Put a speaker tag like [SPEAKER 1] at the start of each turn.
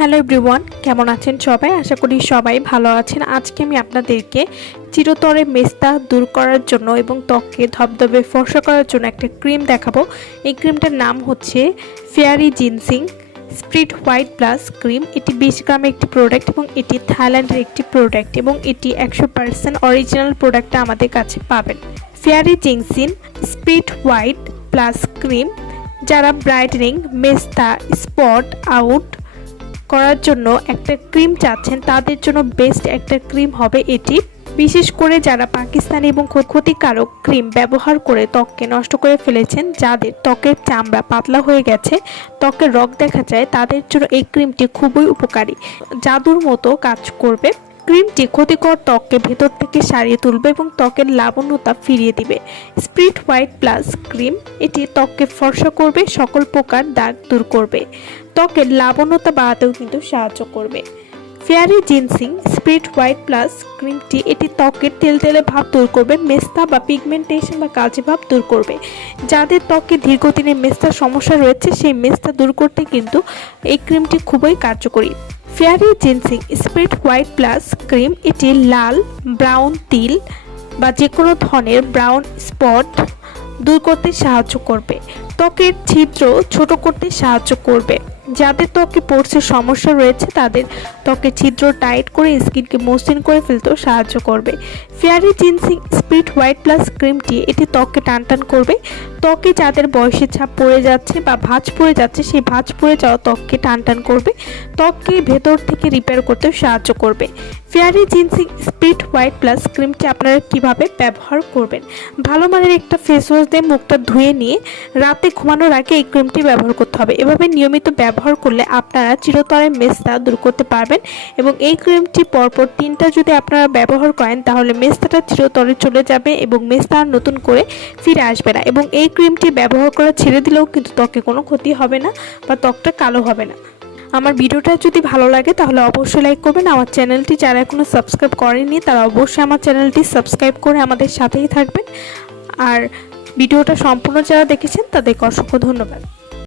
[SPEAKER 1] Hello everyone, কেমন আছেন সবাই? আশা করি সবাই ভালো আছেন। আজকে আমি আপনাদেরকে চিরতরে মেস্তা দূর করার জন্য এবং ত্বককে ধবধবে ফর্সা করার জন্য একটা ক্রিম দেখাবো। এই ক্রিমটার নাম হচ্ছে Fairy Ginseng Spirit White Plus cream. এটি বিশ গ্রামের একটি প্রোডাক্ট এবং এটি থাইল্যান্ডের একটি প্রোডাক্ট এবং এটি একশো পার্সেন্ট অরিজিনাল প্রোডাক্টটা আমাদের কাছে পাবেন। Fairy ginseng spirit white plus cream. যারা ব্রাইটেনিং, মেস্তা, স্পট, আউট করার জন্য একটা ক্রিম চাচ্ছেন, তাদের জন্য বেস্ট একটা ক্রিম হবে এটি। বিশেষ করে যারা পাকিস্তানি এবং ক্ষতিকারক ক্রিম ব্যবহার করে ত্বককে নষ্ট করে ফেলেছেন, যাদের ত্বকের চামড়া পাতলা হয়ে গেছে, ত্বকের রগ দেখা যায়, তাদের জন্য এই ক্রিমটি খুবই উপকারী। জাদুর মতো কাজ করবে। ক্রিমটি ক্ষতিকর ত্বককে ভেতর থেকে সারিয়ে তুলবে এবং ত্বকের লাবণ্যতা ফিরিয়ে দিবে। স্প্রিট হোয়াইট প্লাস ক্রিম, এটি ত্বককে ফর্সা করবে, সকল প্রকার দাগ দূর করবে। ত্বকের লাবণ্যতা বাড়াতেও কিন্তু সাহায্য করবে। Fairy Ginseng, Spirit White Plus ক্রিমটি, এটি ত্বকের তেলতেলে ভাব দূর করবে, মেস্তা বা পিগমেন্টেশন বা কালচে ভাব দূর করবে। যাদের ত্বকে দীর্ঘদিনের মেস্তার সমস্যা রয়েছে, সেই মেস্তা দূর করতে কিন্তু এই ক্রিমটি খুবই কার্যকরী। Fairy Ginseng, Spirit White Plus cream, এটি লাল, ব্রাউন তিল বা যে কোনো ধরনের ব্রাউন স্পট দূর করতে সাহায্য করবে। ত্বকের ছিদ্র ছোট করতে সাহায্য করবে। যাদের ত্বকে পোর্সের সমস্যা রয়েছে, তাদের ত্বকের ছিদ্র টাইট করে স্কিনকে মসৃণ করে ফেলতেও সাহায্য করবে। Fairy Ginseng, Spirit White Plus ক্রিমটি এটি ত্বককে টান টান করবে। ত্বকে যাদের বয়সের ছাপ পড়ে যাচ্ছে বা ভাঁজ পড়ে যাচ্ছে, সেই ভাঁজ পড়ে যাওয়া ত্বককে টান টান করবে। ত্বককে ভেতর থেকে রিপেয়ার করতেও সাহায্য করবে। Fairy Ginseng Spirit White Plus ক্রিমটি আপনারা কীভাবে ব্যবহার করবেন? ভালো মানের একটা ফেস ওয়াশ দিয়ে মুখটা ধুয়ে নিয়ে রাতে ঘুমানোর আগে এই ক্রিমটি ব্যবহার করতে হবে। এভাবে নিয়মিত ব্যবহার করলে আপনারা চিরতরে মেস্তা দূর করতে পারবেন এবং এই ক্রিমটি পরপর তিনটা যদি আপনারা ব্যবহার করেন, তাহলে মেস্তাটা চিরতরে চলে যাবে এবং মেস্তা আর নতুন করে ফিরে আসবে না। এবং এই ক্রিমটি ব্যবহার করা ছেড়ে দিলেও কিন্তু ত্বকে কোনো ক্ষতি হবে না বা ত্বকটা কালো হবে না। আমার ভিডিওটা যদি ভালো লাগে তাহলে অবশ্যই লাইক করবেন। আমার চ্যানেলটি যারা এখনও সাবস্ক্রাইব করেনি তারা অবশ্যই আমার চ্যানেলটি সাবস্ক্রাইব করে আমাদের সাথেই থাকবেন। আর ভিডিওটা সম্পূর্ণ যারা দেখেছেন তাদেরকে অসংখ্য ধন্যবাদ।